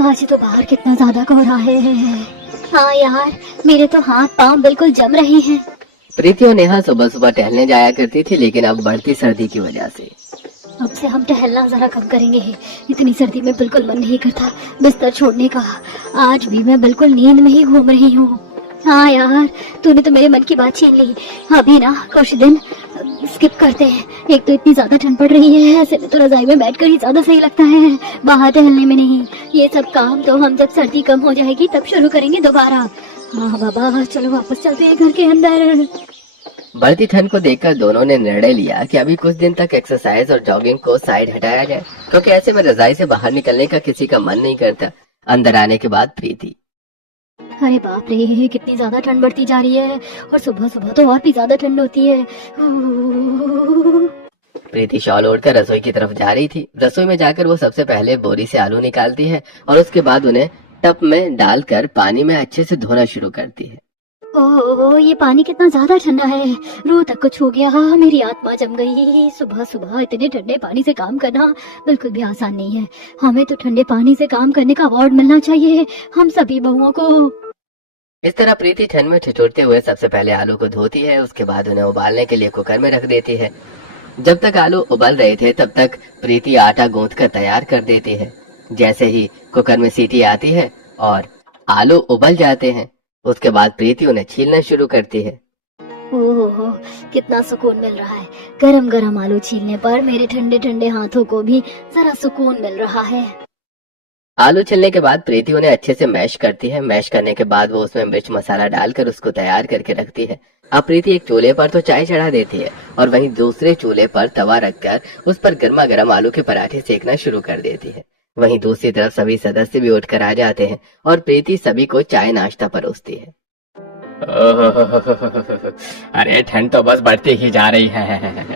आज तो बाहर कितना ज्यादा कोहरा है। हाँ यार, मेरे तो हाथ पांव बिल्कुल जम रहे हैं। प्रीति और नेहा सुबह सुबह टहलने जाया करती थी, लेकिन अब बढ़ती सर्दी की वजह से अब से हम टहलना जरा कम करेंगे। इतनी सर्दी में बिल्कुल मन नहीं करता बिस्तर छोड़ने का। आज भी मैं बिल्कुल नींद में ही घूम रही हूँ। हाँ यार, तूने तो मेरे मन की बात छीन ली। अभी ना कुछ दिन स्किप करते हैं। एक तो इतनी ज्यादा ठंड पड़ रही है, ऐसे में तो रजाई में बैठकर ही ज्यादा सही लगता है, बाहर टहलने में नहीं। ये सब काम तो हम जब सर्दी कम हो जाएगी तब शुरू करेंगे दोबारा। हाँ बाबा, चलो वापस चलते हैं घर के अंदर। बढ़ती ठंड को देखकर दोनों ने निर्णय लिया कि अभी कुछ दिन तक एक्सरसाइज और जॉगिंग को साइड हटाया जाए, क्योंकि ऐसे में रजाई से बाहर निकलने का किसी का मन नहीं करता। अंदर आने के बाद प्रीति, अरे बाप रे, कितनी ज्यादा ठंड बढ़ती जा रही है और सुबह सुबह तो और भी ज्यादा ठंड होती है। प्रीति शॉल ओढ़कर रसोई की तरफ जा रही थी। रसोई में जाकर वो सबसे पहले बोरी से आलू निकालती है और उसके बाद उन्हें टब में डालकर पानी में अच्छे से धोना शुरू करती है। ओह, ये पानी कितना ज्यादा ठंडा है, रो तक कुछ हो गया। मेरी आत्मा जम गई। सुबह सुबह इतने ठंडे पानी से काम करना बिल्कुल भी आसान नहीं है। हमें तो ठंडे पानी से काम करने का अवार्ड मिलना चाहिए, हम सभी बहुओं को। इस तरह प्रीति ठंड में ठिठुरते हुए सबसे पहले आलू को धोती है, उसके बाद उन्हें उबालने के लिए कुकर में रख देती है। जब तक आलू उबल रहे थे तब तक प्रीति आटा गूंथ कर तैयार कर देती है। जैसे ही कुकर में सीटी आती है और आलू उबल जाते हैं, उसके बाद प्रीति उन्हें छीलना शुरू करती है। ओह, कितना सुकून मिल रहा है। गरम गरम आलू छीलने पर मेरे ठंडे ठंडे हाथों को भी जरा सुकून मिल रहा है। आलू छिलने के बाद प्रीति उन्हें अच्छे से मैश करती है। मैश करने के बाद वो उसमें मिर्च मसाला डालकर उसको तैयार करके रखती है। अब प्रीति एक चूल्हे पर तो चाय चढ़ा देती है और वहीं दूसरे चूल्हे पर तवा रखकर उस पर गर्मा गर्म आलू के पराठे सेकना शुरू कर देती है। वहीं दूसरी तरफ सभी सदस्य भी उठकर आ जाते हैं और प्रीति सभी को चाय नाश्ता परोसती है। अरे ठंड तो बस बढ़ती ही जा रही है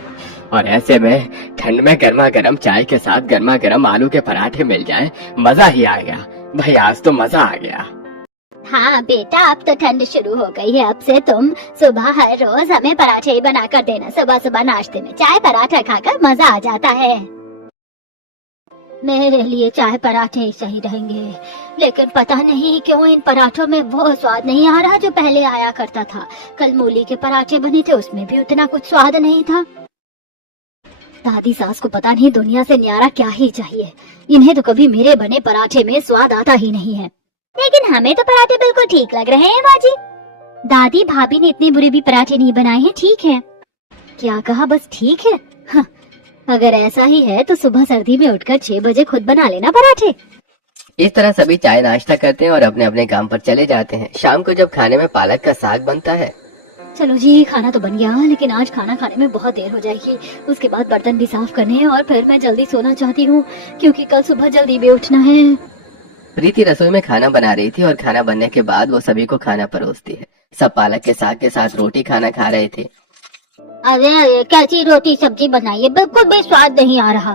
और ऐसे में ठंड में गर्मा गर्म चाय के साथ गर्मा गर्म आलू के पराठे मिल जाए, मजा ही आ गया भाई। आज तो मजा आ गया। हाँ बेटा, अब तो ठंड शुरू हो गई है। अब से तुम सुबह हर रोज हमें पराठे ही बना कर देना। सुबह सुबह नाश्ते में चाय पराठा खाकर मजा आ जाता है। मेरे लिए चाय पराठे ही सही रहेंगे, लेकिन पता नहीं क्यों इन पराठों में वो स्वाद नहीं आ रहा जो पहले आया करता था। कल मूली के पराठे बने थे, उसमें भी उतना कुछ स्वाद नहीं था। दादी सास को पता नहीं दुनिया से न्यारा क्या ही चाहिए। इन्हें तो कभी मेरे बने पराठे में स्वाद आता ही नहीं है। लेकिन हमें तो पराठे बिल्कुल ठीक लग रहे हैं माँ जी। दादी भाभी ने इतने बुरे भी पराठे नहीं बनाए हैं, ठीक है। क्या कहा? बस ठीक है? हाँ, अगर ऐसा ही है तो सुबह सर्दी में उठकर 6 बजे खुद बना लेना पराठे। इस तरह सभी चाय नाश्ता करते हैं और अपने अपने काम पर चले जाते हैं। शाम को जब खाने में पालक का साग बनता है। चलो जी, खाना तो बन गया, लेकिन आज खाना खाने में बहुत देर हो जाएगी। उसके बाद बर्तन भी साफ करने हैं और फिर मैं जल्दी सोना चाहती हूँ, क्योंकि कल सुबह जल्दी भी उठना है। प्रीति रसोई में खाना बना रही थी और खाना बनने के बाद वो सभी को खाना परोसती है। सब पालक के साग के साथ रोटी खाना खा रहे थे। अरे कैसी रोटी सब्जी बनाई है, बिल्कुल भी स्वाद नहीं आ रहा।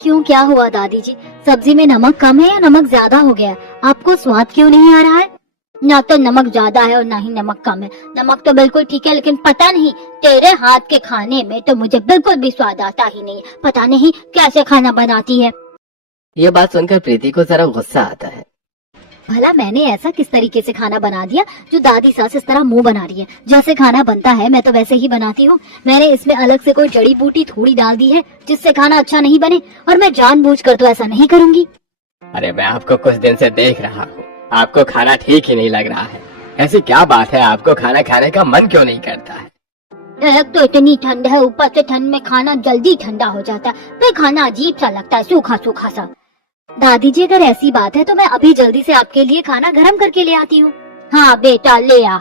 क्यों, क्या हुआ दादी जी? सब्जी में नमक कम है या नमक ज्यादा हो गया? आपको स्वाद क्यों नहीं आ रहा है? ना तो नमक ज्यादा है और ना ही नमक कम है। नमक तो बिल्कुल ठीक है, लेकिन पता नहीं तेरे हाथ के खाने में तो मुझे बिल्कुल भी स्वाद आता ही नहीं। पता नहीं कैसे खाना बनाती है। ये बात सुनकर प्रीति को जरा गुस्सा आता है। भला मैंने ऐसा किस तरीके से खाना बना दिया जो दादी सास इस तरह मुंह बना रही है? जैसे खाना बनता है मैं तो वैसे ही बनाती हूँ। मैंने इसमें अलग से कोई जड़ी बूटी थोड़ी डाल दी है जिससे खाना अच्छा नहीं बने, और मैं जानबूझकर तो ऐसा नहीं करूँगी। अरे मैं आपको कुछ दिन से देख रहा हूँ, आपको खाना ठीक ही नहीं लग रहा है। ऐसी क्या बात है, आपको खाना खाने का मन क्यों नहीं करता है? एक तो इतनी ठंड है, ऊपर से ठंड में खाना जल्दी ठंडा हो जाता है, फिर खाना अजीब सा लगता है, सूखा सूखा सा। दादी जी, अगर ऐसी बात है तो मैं अभी जल्दी से आपके लिए खाना गर्म करके ले आती हूँ। हाँ बेटा, ले आ।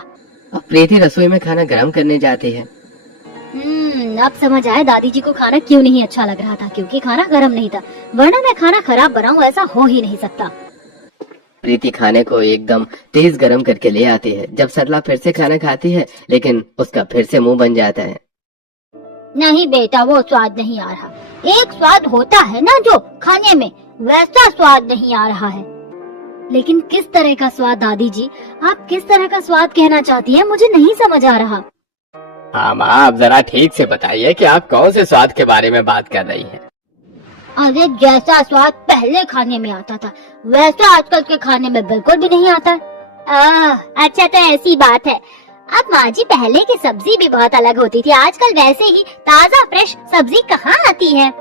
अब प्रीति रसोई में खाना गर्म करने जाती है। अब समझ आया दादी जी को खाना क्यों नहीं अच्छा लग रहा था, क्योंकि खाना गर्म नहीं था, वरना मैं खाना खराब बनाऊं ऐसा हो ही नहीं सकता। प्रीति खाने को एकदम तेज गर्म करके ले आती है। जब सरला फिर से खाना खाती है, लेकिन उसका फिर से मुंह बन जाता है। नहीं बेटा, वो स्वाद नहीं आ रहा। एक स्वाद होता है ना जो खाने में, वैसा स्वाद नहीं आ रहा है। लेकिन किस तरह का स्वाद दादी जी? आप किस तरह का स्वाद कहना चाहती हैं? मुझे नहीं समझ आ रहा। हाँ माँ, आप जरा ठीक से बताइए कि आप कौन से स्वाद के बारे में बात कर रही हैं। अरे जैसा स्वाद पहले खाने में आता था वैसा आजकल के खाने में बिल्कुल भी नहीं आता। अच्छा तो ऐसी बात है। अब माँ जी पहले की सब्जी भी बहुत अलग होती थी, आजकल वैसे ही ताज़ा फ्रेश सब्जी कहाँ आती है।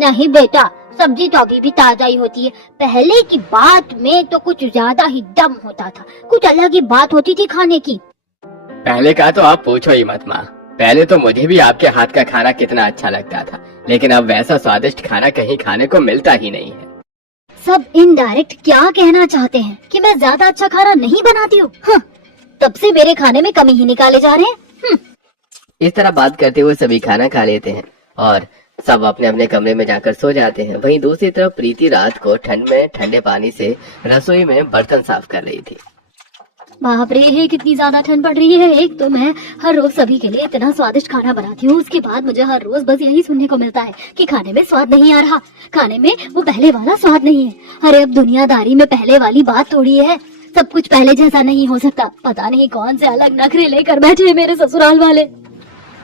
नहीं बेटा, सब्जी तो अभी भी ताज़ा ही होती है। पहले की बात में तो कुछ ज्यादा ही दम होता था, कुछ अलग ही बात होती थी खाने की। पहले का तो आप पूछो ही मत माँ। पहले तो मुझे भी आपके हाथ का खाना कितना अच्छा लगता था, लेकिन अब वैसा स्वादिष्ट खाना कहीं खाने को मिलता ही नहीं है। सब इनडायरेक्ट क्या कहना चाहते हैं कि मैं ज्यादा अच्छा खाना नहीं बनाती हूँ? तब से मेरे खाने में कमी ही निकाले जा रहे हैं। इस तरह बात करते हुए सभी खाना खा लेते हैं और सब अपने अपने कमरे में जाकर सो जाते हैं। वहीं दूसरी तरफ प्रीति रात को ठंड में ठंडे पानी से रसोई में बर्तन साफ कर रही थी। बाप रे, कितनी ज्यादा ठंड पड़ रही है। एक तो मैं हर रोज सभी के लिए इतना स्वादिष्ट खाना बनाती हूँ, उसके बाद मुझे हर रोज बस यही सुनने को मिलता है कि खाने में स्वाद नहीं आ रहा, खाने में वो पहले वाला स्वाद नहीं है। अरे अब दुनियादारी में पहले वाली बात थोड़ी है, सब कुछ पहले जैसा नहीं हो सकता। पता नहीं कौन से अलग नखरे लेकर बैठे हैं मेरे ससुराल वाले।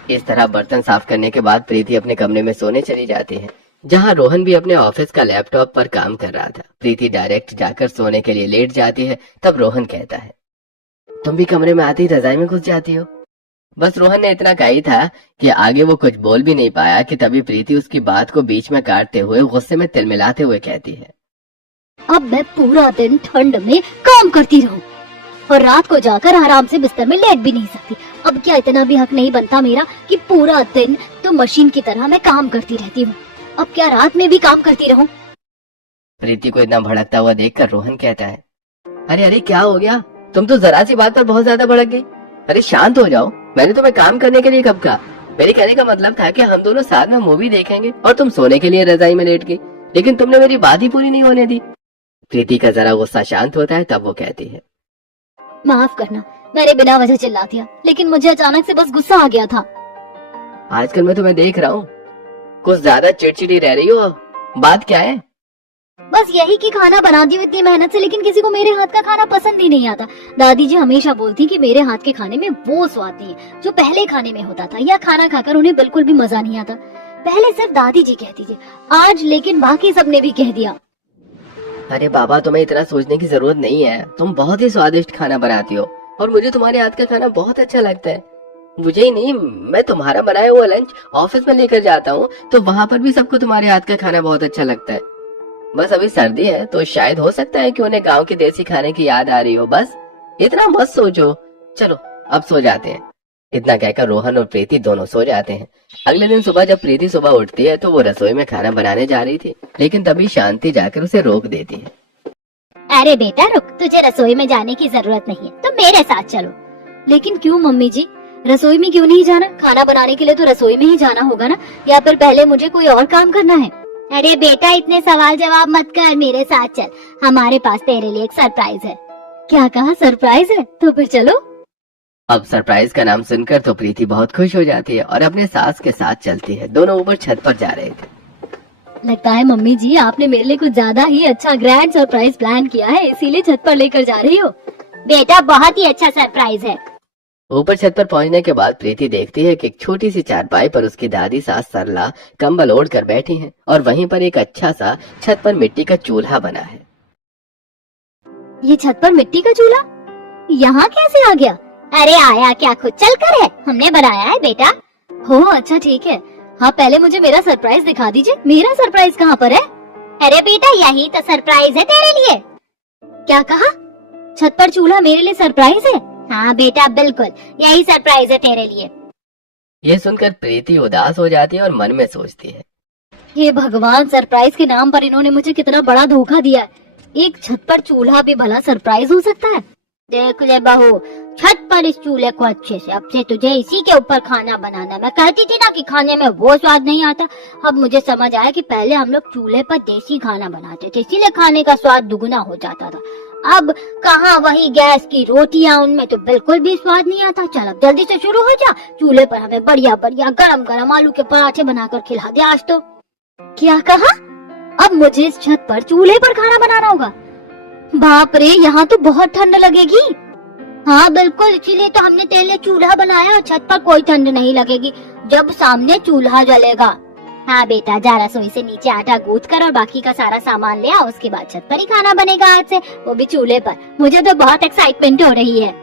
इस तरह बर्तन साफ करने के बाद प्रीति अपने कमरे में सोने चली जाती है, जहाँ रोहन भी अपने ऑफिस का लैपटॉप पर काम कर रहा था। प्रीति डायरेक्ट जाकर सोने के लिए लेट जाती है। तब रोहन कहता है, तुम भी कमरे में आते ही रजाई में घुस जाती हो। बस रोहन ने इतना कहा ही था कि आगे वो कुछ बोल भी नहीं पाया कि तभी प्रीति उसकी बात को बीच में काटते हुए गुस्से में तिलमिलाते हुए कहती है, अब मैं पूरा दिन ठंड में काम करती रहूं और रात को जाकर आराम से बिस्तर में लेट भी नहीं सकती। अब क्या इतना भी हक नहीं बनता मेरा कि पूरा दिन तो मशीन की तरह मैं काम करती रहती हूँ? अब क्या रात में भी काम करती रहूं? प्रीति को इतना भड़कता हुआ देखकर रोहन कहता है, अरे अरे क्या हो गया, तुम तो जरा सी बात पर बहुत ज्यादा भड़क गई। अरे शांत हो जाओ, मैंने तुम्हें काम करने के लिए कब कहा? मेरे कहने का मतलब था कि हम दोनों साथ में मूवी देखेंगे और तुम सोने के लिए रजाई में लेट गई, लेकिन तुमने मेरी बात ही पूरी नहीं होने दी। प्रीति का जरा गुस्सा शांत होता है, तब वो कहती है, माफ करना, मैंने बिना वजह चिल्ला दिया, लेकिन मुझे अचानक से बस गुस्सा आ गया था। आजकल मैं तुम्हें देख रहा हूँ कुछ ज्यादा चिड़चिड़ी रह रही हो, बात क्या है? बस यही कि खाना बनाती हूँ इतनी मेहनत से, लेकिन किसी को मेरे हाथ का खाना पसंद ही नहीं आता। दादी जी हमेशा बोलती कि मेरे हाथ के खाने में वो स्वाद नहीं है जो पहले खाने में होता था, या खाना खाकर उन्हें बिल्कुल भी मजा नहीं आता। पहले सिर्फ दादी जी कहती थी, आज लेकिन बाकी सबने भी कह दिया। अरे बाबा, तुम्हें इतना सोचने की जरूरत नहीं है, तुम बहुत ही स्वादिष्ट खाना बनाती हो और मुझे तुम्हारे हाथ का खाना बहुत अच्छा लगता है। मुझे ही नहीं, मैं तुम्हारा बनाया हुआ लंच ऑफिस में लेकर जाता हूँ तो वहाँ पर भी सबको तुम्हारे हाथ का खाना बहुत अच्छा लगता है। बस अभी सर्दी है तो शायद हो सकता है कि उन्हें गांव के देसी खाने की याद आ रही हो, बस इतना मत सोचो। चलो अब सो जाते हैं। इतना कहकर रोहन और प्रीति दोनों सो जाते हैं। अगले दिन सुबह जब प्रीति सुबह उठती है तो वो रसोई में खाना बनाने जा रही थी, लेकिन तभी शांति जाकर उसे रोक देती है। अरे बेटा रुक, तुझे रसोई में जाने की जरूरत नहीं है, तुम मेरे साथ चलो। लेकिन क्यों मम्मी जी, रसोई में क्यों नहीं जाना? खाना बनाने के लिए तो रसोई में ही जाना होगा ना, या फिर पहले मुझे कोई और काम करना है? अरे बेटा इतने सवाल जवाब मत कर, मेरे साथ चल, हमारे पास तेरे लिए एक सरप्राइज है। क्या कहा, सरप्राइज है? तो फिर चलो। अब सरप्राइज का नाम सुनकर तो प्रीति बहुत खुश हो जाती है और अपने सास के साथ चलती है। दोनों ऊपर छत पर जा रहे थे। लगता है मम्मी जी आपने मेरे लिए कुछ ज्यादा ही अच्छा ग्रैंड सरप्राइज प्लान किया है, इसीलिए छत पर लेकर जा रही हो। बेटा बहुत ही अच्छा सरप्राइज है। ऊपर छत पर पहुंचने के बाद प्रीति देखती है कि एक छोटी सी चारपाई पर उसकी दादी सास सरला कंबल ओढ़ कर बैठी हैं और वहीं पर एक अच्छा सा छत पर मिट्टी का चूल्हा बना है। ये छत पर मिट्टी का चूल्हा यहाँ कैसे आ गया? अरे आया क्या खुद चलकर है, हमने बनाया है बेटा। हो अच्छा ठीक है। हाँ पहले मुझे मेरा सरप्राइज दिखा दीजिए, मेरा सरप्राइज कहाँ पर है? अरे बेटा यही तो सरप्राइज है तेरे लिए। क्या कहा? छत पर चूल्हा मेरे लिए सरप्राइज है? हाँ बेटा बिल्कुल, यही सरप्राइज है तेरे लिए। ये सुनकर प्रीति उदास हो जाती है और मन में सोचती है, ये भगवान, सरप्राइज के नाम पर इन्होंने मुझे कितना बड़ा धोखा दिया है। एक छत पर चूल्हा भी भला सरप्राइज हो सकता है? देख ले बहू, छत पर इस चूल्हे को अच्छे से, अब से तुझे इसी के ऊपर खाना बनाना। मैं कहती थी ना कि खाने में वो स्वाद नहीं आता। अब मुझे समझ आया कि पहले हम लोग चूल्हे पर देसी खाना बनाते थे, इसीलिए खाने का स्वाद दुगुना हो जाता था। अब कहाँ वही गैस की रोटियां, उनमें तो बिल्कुल भी स्वाद नहीं आता। चल अब जल्दी से शुरू हो जा, चूल्हे पर हमें बढ़िया बढ़िया गरम गरम आलू के पराठे बनाकर खिला दे आज तो। क्या कहा? अब मुझे इस छत पर चूल्हे पर खाना बनाना होगा? बाप रे, यहाँ तो बहुत ठंड लगेगी। हाँ बिल्कुल, इसीलिए तो हमने तेरे लिए चूल्हा बनाया और छत पर कोई ठंड नहीं लगेगी जब सामने चूल्हा जलेगा। हाँ बेटा, जा रसोई से नीचे आटा गूंथ कर और बाकी का सारा सामान ले आ, उसके बाद छत पर ही खाना बनेगा आज से, वो भी चूल्हे पर। मुझे तो बहुत एक्साइटमेंट हो रही है।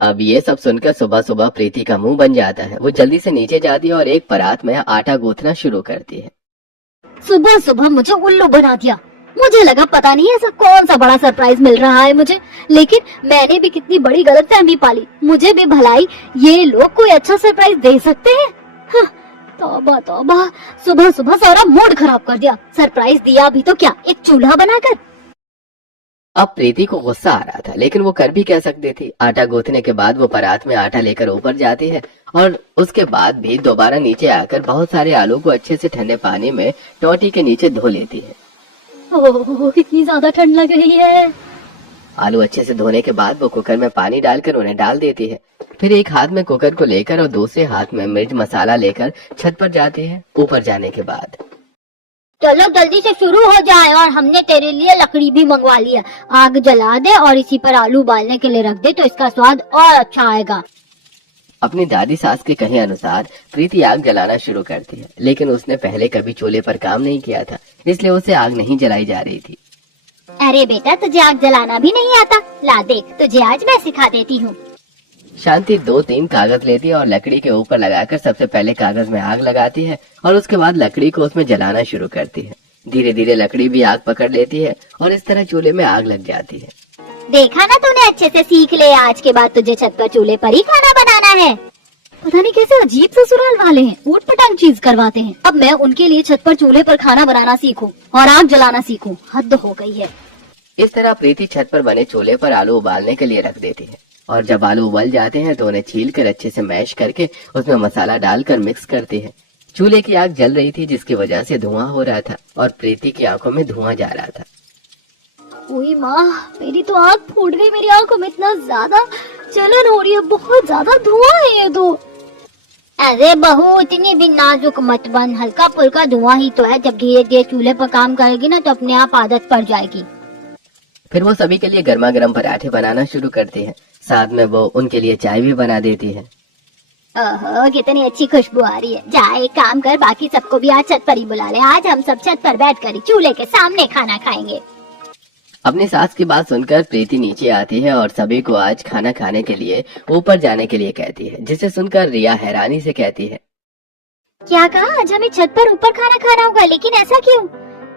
अब ये सब सुनकर सुबह सुबह प्रीति का मुंह बन जाता है। वो जल्दी से नीचे जाती है और एक परात में आटा गूंथना शुरू करती है। सुबह सुबह मुझे उल्लू बना दिया। मुझे लगा पता नहीं ऐसा कौन सा बड़ा सरप्राइज मिल रहा है मुझे, लेकिन मैंने भी कितनी बड़ी गलतफहमी पाली। मुझे भी भलाई ये लोग कोई अच्छा सरप्राइज दे सकते हैं। हाँ, तौबा तौबा, सुबह सुबह सारा मूड खराब कर दिया। सरप्राइज दिया भी तो क्या, एक चूल्हा बनाकर। अब प्रीति को गुस्सा आ रहा था, लेकिन वो कर भी क्या सकती थी। आटा गूंथने के बाद वो परात में आटा लेकर ऊपर जाती है और उसके बाद भी दोबारा नीचे आकर बहुत सारे आलू को अच्छे से ठंडे पानी में टोटी के नीचे धो लेती है। ओह, कितनी ज्यादा ठंड लग रही है। आलू अच्छे से धोने के बाद वो कुकर में पानी डालकर उन्हें डाल देती है। फिर एक हाथ में कुकर को लेकर और दूसरे हाथ में मिर्च मसाला लेकर छत पर जाती है। ऊपर जाने के बाद चलो जल्दी से शुरू हो जाए, और हमने तेरे लिए लकड़ी भी मंगवा लिया। आग जला दे और इसी पर आलू उबालने के लिए रख दे, तो इसका स्वाद और अच्छा आएगा। अपनी दादी सास के कहे अनुसार प्रीति आग जलाना शुरू करती है, लेकिन उसने पहले कभी चूल्हे पर काम नहीं किया था, इसलिए उसे आग नहीं जलाई जा रही थी। अरे बेटा, तुझे आग जलाना भी नहीं आता? ला देख, तुझे आज मैं सिखा देती हूँ। शांति 2-3 कागज लेती है और लकड़ी के ऊपर लगाकर सबसे पहले कागज में आग लगाती है और उसके बाद लकड़ी को उसमें जलाना शुरू करती है। धीरे धीरे लकड़ी भी आग पकड़ लेती है और इस तरह चूल्हे में आग लग जाती है। देखा ना, तूने अच्छे से सीख ले। आज के बाद तुझे छत पर चूल्हे पर ही खाना बनाना है। पता नहीं कैसे अजीब ससुराल वाले हैं, ऊट पटांग चीज करवाते हैं। अब मैं उनके लिए छत पर चूल्हे पर खाना बनाना सीखूं और आग जलाना सीखूं, हद हो गई है। इस तरह प्रीति छत पर बने चूल्हे पर आलू उबालने के लिए रख देती है और जब आलू उबल जाते हैं तो उन्हें छील कर अच्छे से मैश करके उसमें मसाला डालकर मिक्स करती है। चूल्हे की आग जल रही थी, जिसकी वजह से धुआं हो रहा था और प्रीति की आंखों में धुआं जा रहा था। ओए माँ, मेरी तो आँख फूट गई। मेरी आंखों में इतना ज्यादा जलन हो रही है, बहुत ज्यादा धुआं है ये तो। अरे बहू, इतनी भी नाजुक मत बन, हल्का फुल्का धुआं ही तो है। जब धीरे धीरे चूल्हे पर काम करेगी ना तो अपने आप आदत पड़ जाएगी। फिर वो सभी के लिए गर्मा गर्म पराठे बनाना शुरू करती है, साथ में वो उनके लिए चाय भी बना देती है। ओहो, कितनी अच्छी खुशबू आ रही है। जा एक काम कर, बाकी सबको भी आज छत पर ही बुला ले। आज हम सब छत पर बैठकर चूल्हे के सामने खाना खाएंगे। अपनी सास की बात सुनकर प्रीति नीचे आती है और सभी को आज खाना खाने के लिए ऊपर जाने के लिए कहती है, जिसे सुनकर रिया हैरानी से कहती है, क्या कहा? आज हमें छत पर ऊपर खाना खाना होगा, लेकिन ऐसा क्यों?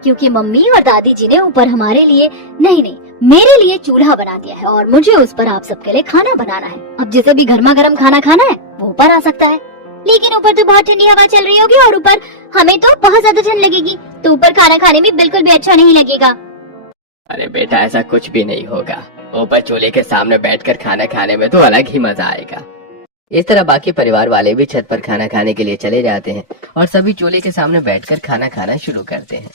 क्योंकि मम्मी और दादी जी ने ऊपर हमारे लिए नहीं, मेरे लिए चूल्हा बना दिया है और मुझे उस पर आप सबके लिए खाना बनाना है। अब जिसे भी गर्मा गर्म खाना खाना है वो ऊपर आ सकता है, लेकिन ऊपर तो बहुत ठंडी हवा चल रही होगी और ऊपर हमें तो बहुत ज्यादा ठंड लगेगी, तो ऊपर खाना खाने में बिल्कुल भी अच्छा नहीं लगेगा। अरे बेटा, ऐसा कुछ भी नहीं होगा। ऊपर चूल्हे के सामने बैठकर खाना खाने में तो अलग ही मजा आएगा। इस तरह बाकी परिवार वाले भी छत पर खाना खाने के लिए चले जाते हैं और सभी चूल्हे के सामने बैठकर खाना खाना शुरू करते हैं।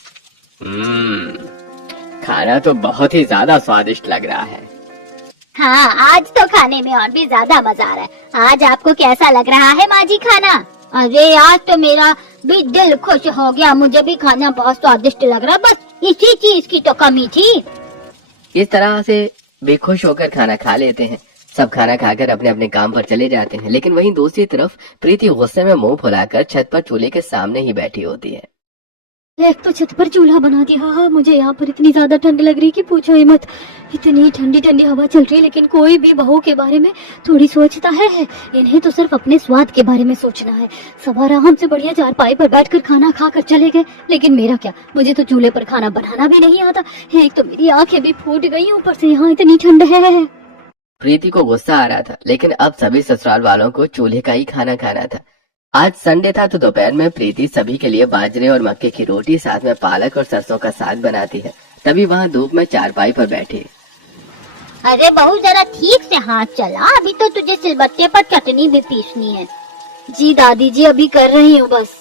खाना तो बहुत ही ज्यादा स्वादिष्ट लग रहा है। हाँ, आज तो खाने में और भी ज्यादा मजा आ रहा है। आज आपको कैसा लग रहा है माँ जी खाना? अरे आज तो मेरा भी दिल खुश हो गया। मुझे भी खाना बहुत स्वादिष्ट लग रहा है, बस इसी चीज की तो कमी थी। इस तरह से वे खुश होकर खाना खा लेते हैं। सब खाना खाकर अपने अपने काम पर चले जाते हैं, लेकिन वहीं दूसरी तरफ प्रीति गुस्से में मुंह फुलाकर छत पर चूल्हे के सामने ही बैठी होती है। एक तो छत पर चूल्हा बना दिया। हाँ, मुझे यहाँ पर इतनी ज्यादा ठंड लग रही कि पूछो ही मत। इतनी ठंडी ठंडी हवा चल रही है, लेकिन कोई भी बहू के बारे में थोड़ी सोचता है। इन्हें तो सिर्फ अपने स्वाद के बारे में सोचना है। सब आराम से बढ़िया चारपाई पर बैठकर खाना खाकर चले गए, लेकिन मेरा क्या? मुझे तो चूल्हे पर खाना बनाना भी नहीं आता। एक तो मेरी आंखें भी फूट गई, ऊपर से यहाँ इतनी ठंड है। प्रीति को गुस्सा आ रहा था, लेकिन अब सभी ससुराल वालों को चूल्हे का ही खाना खाना था। आज संडे था, तो दोपहर में प्रीति सभी के लिए बाजरे और मक्के की रोटी, साथ में पालक और सरसों का साग बनाती है। तभी वहाँ धूप में चारपाई पर बैठी। अरे बहू, जरा ठीक से हाथ चला, अभी तो तुझे सिलबट्टे पर चटनी भी पीसनी है। जी दादी जी, अभी कर रही हूँ बस।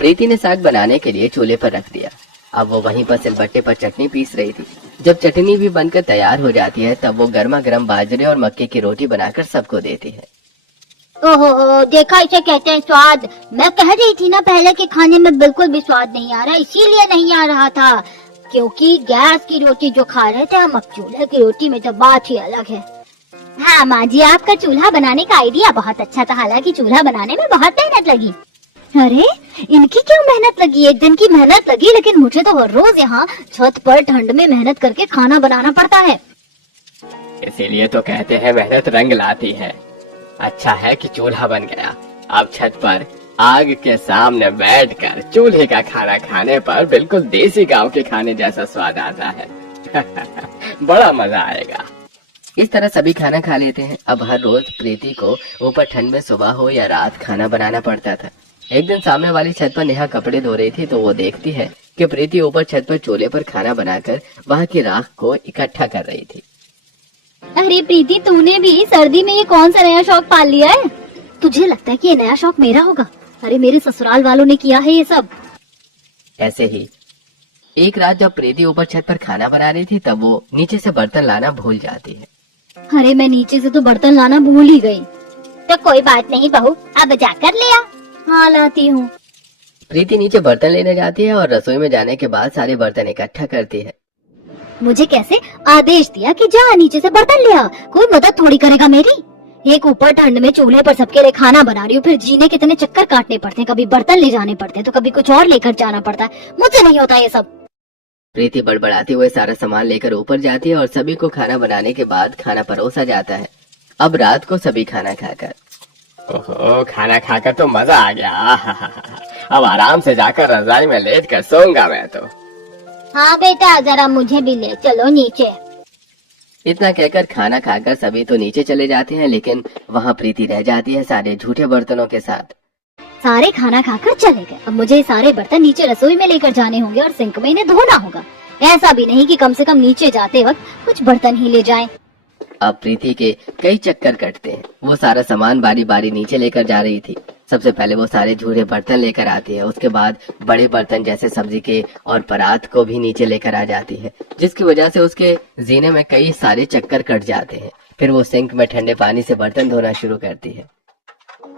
प्रीति ने साग बनाने के लिए चूल्हे पर रख दिया। अब वो वहीं पर सिलबट्टे पर चटनी पीस रही थी। जब चटनी भी बनकर तैयार हो जाती है, तब वो गर्मा गर्म बाजरे और मक्के की रोटी बनाकर सबको देती है। ओहो, देखा, इसे कहते हैं स्वाद। मैं कह रही थी ना पहले कि खाने में बिल्कुल भी स्वाद नहीं आ रहा, इसीलिए नहीं आ रहा था क्योंकि गैस की रोटी जो खा रहे थे हम, अब चूल्हे की रोटी में तो बात ही अलग है। हाँ माँ जी, आपका चूल्हा बनाने का आइडिया बहुत अच्छा था, हालांकि चूल्हा बनाने में बहुत मेहनत लगी। अरे इनकी क्यों मेहनत लगी, एक दिन की मेहनत लगी, लेकिन मुझे तो हर रोज यहाँ छत पर ठंड में मेहनत करके खाना बनाना पड़ता है। इसीलिए तो कहते हैं मेहनत रंग लाती है। अच्छा है कि चूल्हा बन गया। अब छत पर आग के सामने बैठकर चूल्हे का खाना खाने पर बिल्कुल देसी गांव के खाने जैसा स्वाद आता है। बड़ा मजा आएगा। इस तरह सभी खाना खा लेते हैं। अब हर रोज प्रीति को ऊपर ठंड में सुबह हो या रात खाना बनाना पड़ता था। एक दिन सामने वाली छत पर नेहा कपड़े धो रही थी तो वो देखती है कि प्रीति ऊपर छत पर चूल्हे पर खाना बनाकर वहाँ की राख को इकट्ठा कर रही थी। अरे प्रीति, तूने भी सर्दी में ये कौन सा नया शौक पाल लिया है? तुझे लगता है कि ये नया शौक मेरा होगा? अरे मेरे ससुराल वालों ने किया है ये सब। ऐसे ही एक रात जब प्रीति ऊपर छत पर खाना बना रही थी तब वो नीचे से बर्तन लाना भूल जाती है। अरे मैं नीचे से तो बर्तन लाना भूल ही गई। तो कोई बात नहीं बहू, अब जाकर ले आ। हाँ लाती हूँ। प्रीति नीचे बर्तन लेने जाती है और रसोई में जाने के बाद सारे बर्तन इकट्ठा करती है। मुझे कैसे आदेश दिया कि जा नीचे से बर्तन ले आ? कोई मदद थोड़ी करेगा मेरी। एक ऊपर ठंड में चूल्हे पर सबके लिए खाना बना रही हूँ, फिर जीने कितने चक्कर काटने पड़ते हैं, कभी बर्तन ले जाने पड़ते हैं तो कभी कुछ और लेकर जाना पड़ता है। मुझसे नहीं होता ये सब। प्रीति बड़बड़ाते हुए सारा सामान लेकर ऊपर जाती है और सभी को खाना बनाने के बाद खाना परोसा जाता है। अब रात को सभी खाना खाकर, ओहो खाना खाकर तो मजा आ गया। अब आराम से जाकर रजाई में लेट कर सोऊंगा मैं तो। हाँ बेटा, जरा मुझे भी ले चलो नीचे। इतना कहकर खाना खाकर सभी तो नीचे चले जाते हैं, लेकिन वहाँ प्रीति रह जाती है सारे झूठे बर्तनों के साथ। सारे खाना खाकर चले गए। अब मुझे सारे बर्तन नीचे रसोई में लेकर जाने होंगे और सिंक में इन्हें धोना होगा। ऐसा भी नहीं कि कम से कम नीचे जाते वक्त कुछ बर्तन ही ले जाएं। अब प्रीति के कई चक्कर कटते हैं। वो सारा सामान बारी बारी नीचे लेकर जा रही थी। सबसे पहले वो सारे झूठे बर्तन लेकर आती है, उसके बाद बड़े बर्तन जैसे सब्जी के और परात को भी नीचे लेकर आ जाती है, जिसकी वजह से उसके जीने में कई सारे चक्कर कट जाते हैं। फिर वो सिंक में ठंडे पानी से बर्तन धोना शुरू करती है।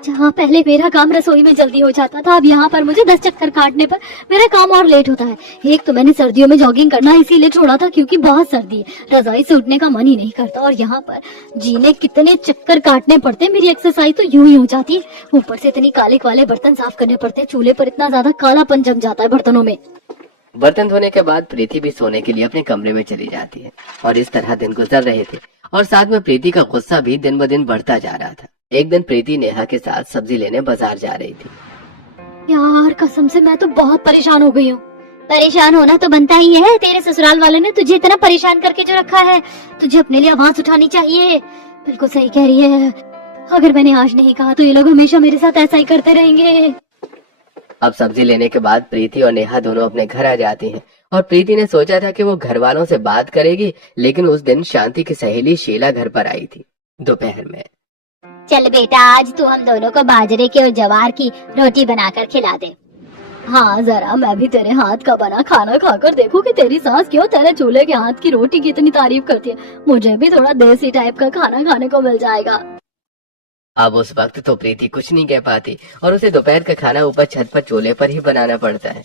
जहाँ पहले मेरा काम रसोई में जल्दी हो जाता था, अब यहाँ पर मुझे 10 चक्कर काटने पर मेरा काम और लेट होता है। एक तो मैंने सर्दियों में जॉगिंग करना इसीलिए छोड़ा था क्योंकि बहुत सर्दी है, रजाई से उठने का मन ही नहीं करता, और यहाँ पर जीने कितने चक्कर काटने पड़ते हैं, मेरी एक्सरसाइज तो यूं ही हो जाती है। ऊपर से इतनी काले काले बर्तन साफ करने पड़ते हैं, चूल्हे पर इतना ज्यादा कालापन जम जाता है बर्तनों में। बर्तन धोने के बाद प्रीति भी सोने के लिए अपने कमरे में चली जाती है और इस तरह दिन गुजर रहे थे और साथ में प्रीति का गुस्सा भी दिन ब दिन बढ़ता जा रहा था। एक दिन प्रीति नेहा के साथ सब्जी लेने बाजार जा रही थी। यार कसम से मैं तो बहुत परेशान हो गई हूँ। परेशान होना तो बनता ही है, तेरे ससुराल वाले ने तुझे इतना परेशान करके जो रखा है, तुझे अपने लिए आवाज उठानी चाहिए। बिल्कुल सही कह रही है, अगर मैंने आज नहीं कहा तो ये लोग हमेशा मेरे साथ ऐसा ही करते रहेंगे। अब सब्जी लेने के बाद प्रीति और नेहा दोनों अपने घर आ जाती हैं और प्रीति ने सोचा था कि वो घर वालों से बात करेगी, लेकिन उस दिन शांति की सहेली शीला घर पर आई थी दोपहर में। चल बेटा, आज तू हम दोनों को बाजरे की और जवार की रोटी बनाकर खिला दे। हाँ जरा मैं भी तेरे हाथ का बना खाना खाकर देखूं कि तेरी सास क्यों तेरे चूल्हे के हाथ की रोटी की इतनी तारीफ करती है। मुझे भी थोड़ा देसी टाइप का खाना खाने को मिल जाएगा। अब उस वक्त तो प्रीति कुछ नहीं कह पाती और उसे दोपहर का खाना ऊपर छत पर चूल्हे पर ही बनाना पड़ता है।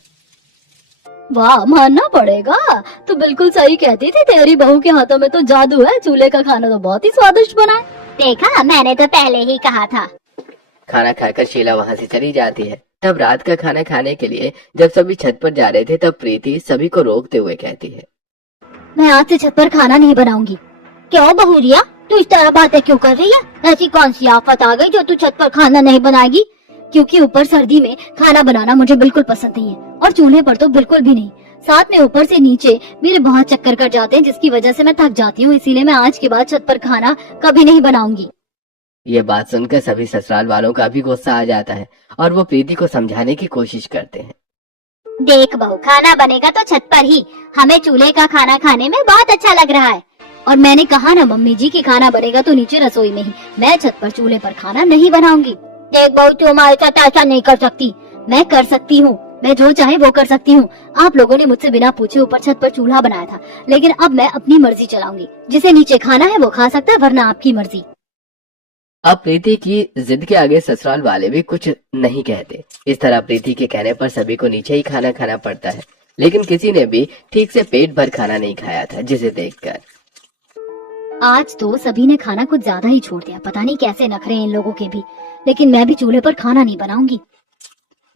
वाह, मानना पड़ेगा, तू बिल्कुल सही कहती थी, तेरी बहू के हाथों में तो जादू है। चूल्हे का खाना तो बहुत ही स्वादिष्ट बना है। देखा, मैंने तो पहले ही कहा था। खाना खाकर शीला वहाँ से चली जाती है। तब रात का खाना खाने के लिए जब सभी छत पर जा रहे थे तब प्रीति सभी को रोकते हुए कहती है, मैं आज से छत पर खाना नहीं बनाऊंगी। क्यों बहुरिया, तू इस तरह बातें क्यों कर रही है? ऐसी कौन सी आफत आ गई जो तू छत पर खाना नहीं बनाएगी? क्योंकि ऊपर सर्दी में खाना बनाना मुझे बिल्कुल पसंद नहीं है और चूल्हे पर तो बिल्कुल भी नहीं। साथ में ऊपर से नीचे मेरे बहुत चक्कर कट जाते हैं जिसकी वजह से मैं थक जाती हूँ, इसीलिए मैं आज के बाद छत पर खाना कभी नहीं बनाऊंगी। ये बात सुनकर सभी ससुराल वालों का भी गुस्सा आ जाता है और वो प्रीति को समझाने की कोशिश करते हैं। देख बहू, खाना बनेगा तो छत पर ही, हमें चूल्हे का खाना खाने में बहुत अच्छा लग रहा है। और मैंने कहा ना मम्मी जी की खाना बनेगा तो नीचे रसोई में ही, मैं छत पर चूल्हे पर खाना नहीं बनाऊंगी। देख बहू, तुम हमारे साथ ऐसा नहीं कर सकती। मैं कर सकती हूँ, मैं जो चाहे वो कर सकती हूँ। आप लोगों ने मुझसे बिना पूछे ऊपर छत पर चूल्हा बनाया था, लेकिन अब मैं अपनी मर्जी चलाऊंगी। जिसे नीचे खाना है वो खा सकता है, वरना आपकी मर्जी। अब प्रीति की जिद के आगे ससुराल वाले भी कुछ नहीं कहते। इस तरह प्रीति के कहने पर सभी को नीचे ही खाना खाना पड़ता है, लेकिन किसी ने भी ठीक से पेट भर खाना नहीं खाया था, जिसे देखकर आज तो सभी ने खाना कुछ ज्यादा ही छोड़ दिया। पता नहीं कैसे नखरे हैं इन लोगों के भी, लेकिन मैं भी चूल्हे पर खाना नहीं बनाऊंगी।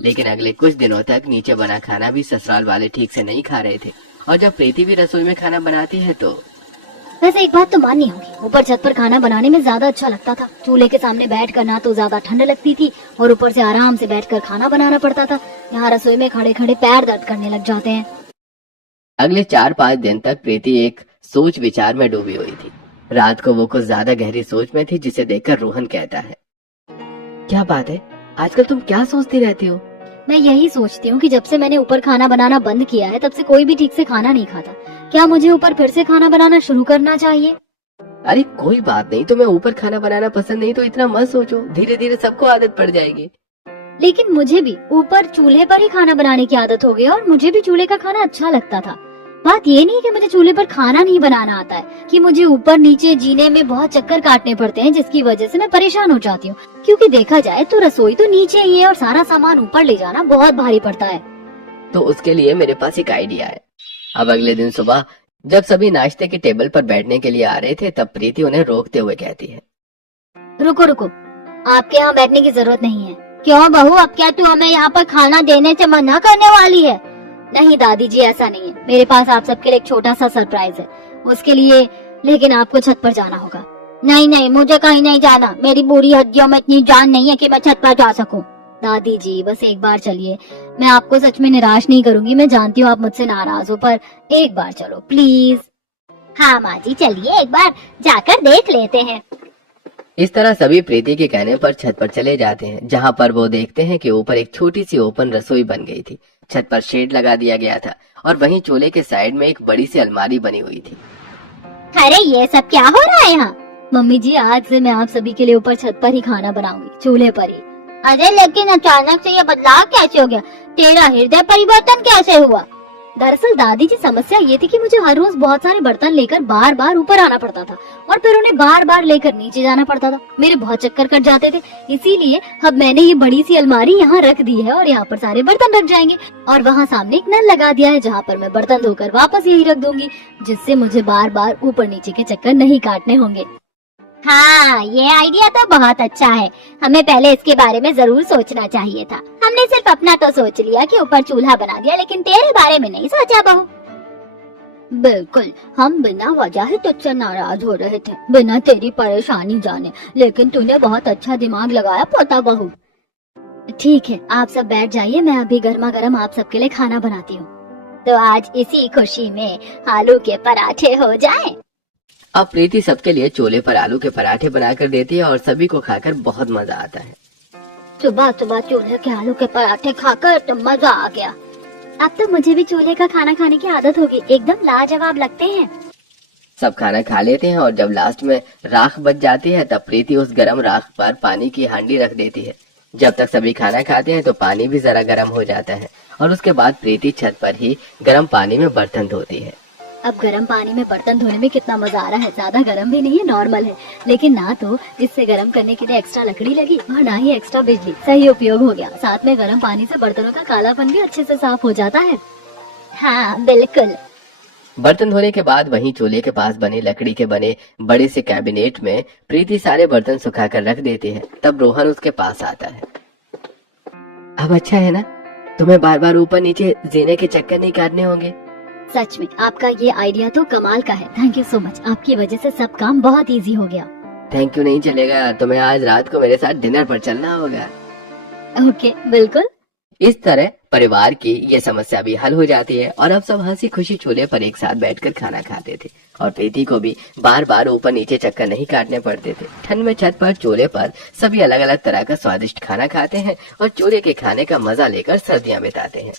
लेकिन अगले कुछ दिनों तक नीचे बना खाना भी ससुराल वाले ठीक से नहीं खा रहे थे। और जब प्रीति भी रसोई में खाना बनाती है तो वैसे एक बात तो माननी होगी, ऊपर छत पर खाना बनाने में ज्यादा अच्छा लगता था। चूल्हे के सामने बैठ कर ना तो ज्यादा ठंड लगती थी और ऊपर से आराम से बैठकर खाना बनाना पड़ता था। यहाँ रसोई में खड़े खड़े पैर दर्द करने लग जाते हैं। अगले 4-5 दिन तक प्रीति एक सोच विचार में डूबी हुई थी। रात को वो कुछ ज्यादा गहरी सोच में थी, जिसे देखकर रोहन कहता है, क्या बात है, आजकल तुम क्या सोचती रहती हो? मैं यही सोचती हूँ कि जब से मैंने ऊपर खाना बनाना बंद किया है तब से कोई भी ठीक से खाना नहीं खाता। क्या मुझे ऊपर फिर से खाना बनाना शुरू करना चाहिए? अरे कोई बात नहीं, तुम्हें ऊपर खाना बनाना पसंद नहीं तो इतना मत सोचो, धीरे धीरे सबको आदत पड़ जाएगी। लेकिन मुझे भी ऊपर चूल्हे पर ही खाना बनाने की आदत हो गई और मुझे भी चूल्हे का खाना अच्छा लगता था। बात ये नहीं कि मुझे चूल्हे पर खाना नहीं बनाना आता है, कि मुझे ऊपर नीचे जीने में बहुत चक्कर काटने पड़ते हैं, जिसकी वजह से मैं परेशान हो जाती हूँ। क्योंकि देखा जाए तो रसोई तो नीचे ही है और सारा सामान ऊपर ले जाना बहुत भारी पड़ता है। तो उसके लिए मेरे पास एक आइडिया है। अब अगले दिन सुबह जब सभी नाश्ते के टेबल पर बैठने के लिए आ रहे थे, तब प्रीति उन्हें रोकते हुए कहती है, रुको रुको, आपके यहाँ बैठने की जरूरत नहीं है। क्यों बहू, अब क्या तू हमें यहाँ पर खाना देने से मना करने वाली है? नहीं दादी जी, ऐसा नहीं है। मेरे पास आप सबके लिए एक छोटा सा सरप्राइज है, उसके लिए लेकिन आपको छत पर जाना होगा। नहीं नहीं, मुझे कहीं नहीं जाना। मेरी बुरी हड्डियों में इतनी जान नहीं है कि मैं छत पर जा सकूं। दादी जी बस एक बार चलिए, मैं आपको सच में निराश नहीं करूंगी। मैं जानती हूँ आप मुझसे नाराज हो, पर एक बार चलो प्लीज। हाँ माँ जी, चलिए एक बार जाकर देख लेते हैं। इस तरह सभी प्रीति के कहने पर छत पर चले जाते हैं, जहाँ पर वो देखते हैं कि ऊपर एक छोटी सी ओपन रसोई बन गई थी। छत पर शेड लगा दिया गया था और वहीं चूल्हे के साइड में एक बड़ी सी अलमारी बनी हुई थी। अरे ये सब क्या हो रहा है यहाँ? मम्मी जी, आज से मैं आप सभी के लिए ऊपर छत पर ही खाना बनाऊंगी, चूल्हे पर ही। अरे लेकिन अचानक से ये बदलाव कैसे हो गया? तेरा हृदय परिवर्तन कैसे हुआ? दरअसल दादी जी, समस्या ये थी कि मुझे हर रोज बहुत सारे बर्तन लेकर बार बार ऊपर आना पड़ता था और फिर उन्हें बार बार लेकर नीचे जाना पड़ता था। मेरे बहुत चक्कर कट जाते थे, इसीलिए अब मैंने ये बड़ी सी अलमारी यहाँ रख दी है और यहाँ पर सारे बर्तन रख जाएंगे और वहाँ सामने एक नल लगा दिया है, जहाँ पर मैं बर्तन धोकर वापस यही रख दूंगी, जिससे मुझे बार बार ऊपर नीचे के चक्कर नहीं काटने होंगे। हाँ, ये आइडिया तो बहुत अच्छा है। हमें पहले इसके बारे में जरूर सोचना चाहिए था। हमने सिर्फ अपना तो सोच लिया कि ऊपर चूल्हा बना दिया, लेकिन तेरे बारे में नहीं सोचा बहू। बिल्कुल, हम बिना वजह ही तुझसे नाराज हो रहे थे, बिना तेरी परेशानी जाने। लेकिन तूने बहुत अच्छा दिमाग लगाया पोता बहू। ठीक है, आप सब बैठ जाइए, मैं अभी गर्मा गर्म आप सबके लिए खाना बनाती हूँ। तो आज इसी खुशी में आलू के पराठे हो जाएं। अब प्रीति सबके लिए चूल्हे पर आलू के पराठे बनाकर देती है और सभी को खाकर बहुत मजा आता है। सुबह सुबह चूल्हे के आलू के पराठे खाकर तो मजा आ गया। अब तो मुझे भी चूल्हे का खाना खाने की आदत होगी, एकदम लाजवाब लगते हैं। सब खाना खा लेते हैं और जब लास्ट में राख बच जाती है, तब प्रीति उस गरम राख पर पानी की हांडी रख देती है। जब तक सभी खाना खाते हैं तो पानी भी जरा गर्म हो जाता है और उसके बाद प्रीति छत पर ही गर्म पानी में बर्तन धोती है। अब गर्म पानी में बर्तन धोने में कितना मजा आ रहा है। ज्यादा गर्म भी नहीं है, नॉर्मल है, लेकिन ना तो इससे गर्म करने के लिए एक्स्ट्रा लकड़ी लगी और ना ही एक्स्ट्रा बिजली। सही उपयोग हो गया। साथ में गर्म पानी से बर्तनों का कालापन भी अच्छे से साफ हो जाता है। हाँ बिल्कुल। बर्तन धोने के बाद वहीं चूल्हे के पास बने लकड़ी के बने बड़े से कैबिनेट में प्रीति सारे बर्तन सुखा कर रख देती है। तब रोहन उसके पास आता है। अब अच्छा है ना, तुम्हें बार बार ऊपर नीचे जीने के चक्कर नहीं काटने होंगे। सच में आपका ये आइडिया तो कमाल का है। थैंक यू सो मच, आपकी वजह से सब काम बहुत इजी हो गया। थैंक यू नहीं चलेगा, तुम्हें आज रात को मेरे साथ डिनर पर चलना होगा। ओके बिल्कुल। इस तरह परिवार की ये समस्या भी हल हो जाती है और अब सब हंसी खुशी चूल्हे पर एक साथ बैठकर खाना खाते थे और प्रीति को भी बार बार ऊपर नीचे चक्कर नहीं काटने पड़ते थे। ठंड में छत पर चूल्हे पर सभी अलग अलग तरह का स्वादिष्ट खाना खाते हैं और चूल्हे के खाने का मजा लेकर सर्दियां बिताते हैं।